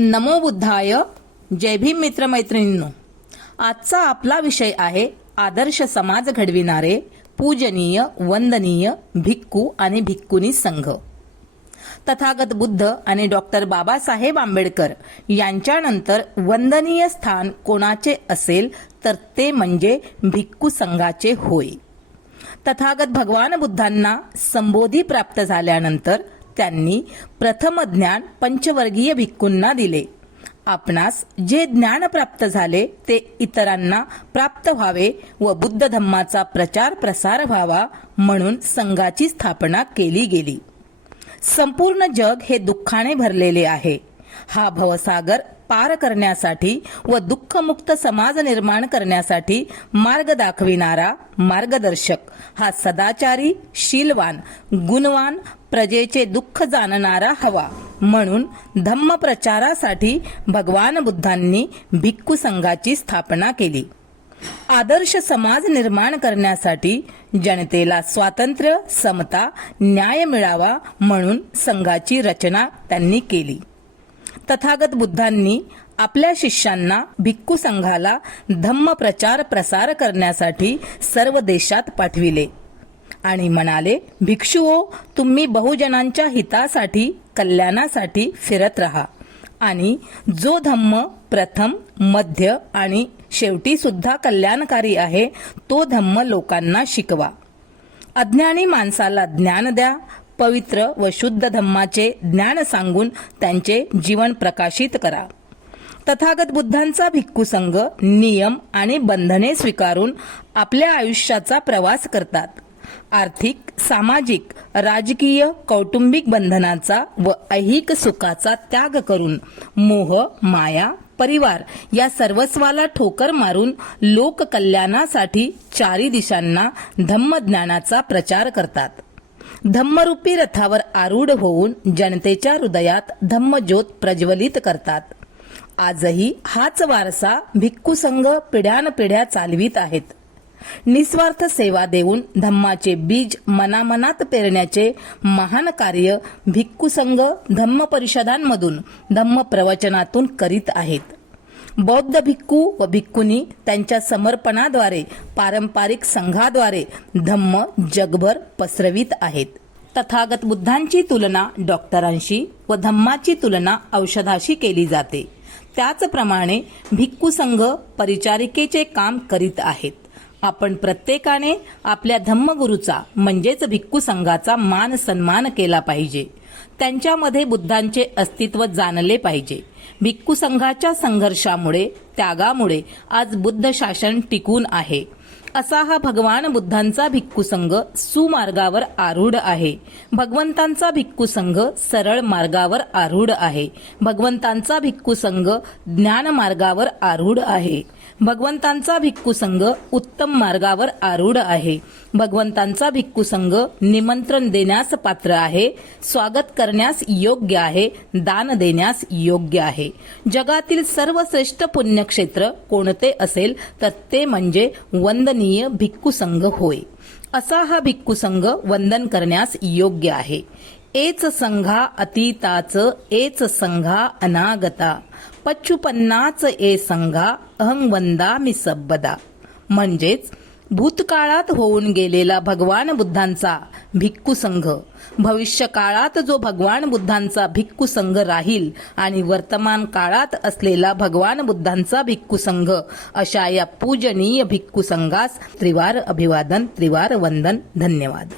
नमो बुद्धाय. जय भीम मित्रमैत्रिणींनो. आजचा आपला विषय आहे आदर्श समाज घडविणारे पूजनीय वंदनीय भिक्खू आणि भिक्खुनी संघ. तथागत बुद्ध आणि डॉक्टर बाबासाहेब आंबेडकर यांच्यानंतर वंदनीय स्थान कोणाचे असेल तर ते म्हणजे भिक्खू संघाचे होय. तथागत भगवान बुद्धांना संबोधी प्राप्त झाल्यानंतर त्यांनी प्रथम ज्ञान पंचवर्गीय भिक्खूंना दिले. आपणास जे ज्ञान प्राप्त झाले ते इतरांना प्राप्त व्हावे व बुद्ध धम्माचा प्रचार प्रसार व्हावा म्हणून संघाची स्थापना केली गेली. संपूर्ण जग हे दुःखाने भरलेले आहे. हा भवसागर पार करण्यासाठी व दुःखमुक्त समाज निर्माण करण्यासाठी मार्ग दाखविणारा मार्गदर्शक हा सदाचारी, शीलवान, गुणवान, प्रजेचे दुःख जाणणारा हवा. म्हणून धम्म प्रचारासाठी भगवान बुद्धांनी भिक्खू संघाची स्थापना केली. आदर्श समाज निर्माण करण्यासाठी जनतेला स्वातंत्र्य, समता, न्याय मिळावा म्हणून संघाची रचना त्यांनी केली. तथागत बुद्धांनी आपल्या शिष्यांना भिक्खू संघाला धम्म प्रचार प्रसार करण्यासाठी सर्व देशात पाठविले आणि म्हणाले, भिक्षुओ, तुम्ही बहुजनांच्या हितासाठी, कल्याणासाठी फिरत राहा आणि जो धम्म प्रथम, मध्य आणि शेवटी सुद्धा कल्याणकारी आहे तो धम्म लोकांना शिकवा. अज्ञानी माणसाला ज्ञान द्या. पवित्र व शुद्ध धम्माचे ज्ञान सांगून त्यांचे जीवन प्रकाशित करा. तथागत बुद्धांचा भिक्खू संघ नियम आणि बंधने स्वीकारून आपल्या आयुष्याचा प्रवास करतात. आर्थिक, सामाजिक, राजकीय, कौटुंबिक बंधनाचा व ऐहिक सुखाचा त्याग करून मोह, माया, परिवार या सर्वस्वाला ठोकर मारून लोक कल्याणासाठी चारी दिशांना धम्मज्ञानाचा प्रचार करतात. धम्मरूपी रथावर आरूढ होऊन जनतेच्या हृदयात धम्मज्योत प्रज्वलित करतात. आजही हाच वारसा भिक्खू संघ पिढ्यानपिढ्या चालवित आहेत. निस्वार्थ सेवा देऊन धम्माचे बीज मनामनात पेरण्याचे महान कार्य भिक्खू संघ धम्म परिषदांमधून, धम्म प्रवचनातून करीत आहेत. बौद्ध भिक्खू व भिक्खुनी त्यांच्या समर्पणाद्वारे, पारंपरिक संघाद्वारे धम्म जगभर पसरवित आहेत. तथागत बुद्धांची तुलना डॉक्टरांशी व धम्माची तुलना औषधाशी केली जाते. त्याचप्रमाणे भिक्खू संघ परिचारिकेचे काम करीत आहेत. आपण प्रत्येकाने आपल्या धम्मगुरूचा म्हणजेच भिक्खू संघाचा मान सन्मान केला पाहिजे. त्यांच्यामध्ये बुद्धांचे अस्तित्व जाणले पाहिजे. भिक्खू संघाच्या संघर्षामुळे, त्यागामुळे आज बुद्ध शासन टिकून आहे. असा हा भगवान बुद्धांचा भिक्खू संघ सुमार्गावर आरूढ आहे. भगवंतांचा भिक्खू संघ सरळ मार्गावर आरूढ आहे. भगवंतांचा भिक्खू संघ ज्ञान मार्गावर आरूढ आहे. भगवंतांचा भिक्खू संघ उत्तम मार्गावर आरूढ आहे. भगवंतांचा भिक्खू संघ निमंत्रण देण्यास पात्र आहे, स्वागत करण्यास योग्य आहे, दान देण्यास योग्य आहे. जगातील सर्वश्रेष्ठ पुण्यक्षेत्र कोणते असेल तर ते म्हणजे वंदनीय भिक्खू संघ होय. असा हा भिक्खू संघ वंदन करण्यास योग्य आहे. एच संघा अतीताच, एच संघा अनागता, पच्चुपन्नाच ए संघा अहं वंदामि सबदा. म्हणजेच भूतकाळात होऊन गेलेला भगवान बुद्धांचा भिक्खू संघ, भविष्य काळात जो भगवान बुद्धांचा भिक्खू संघ राहील आणि वर्तमान काळात असलेला भगवान बुद्धांचा भिक्खू संघ, अशा या पूजनीय भिक्खू संघास त्रिवार अभिवादन, त्रिवार वंदन. धन्यवाद.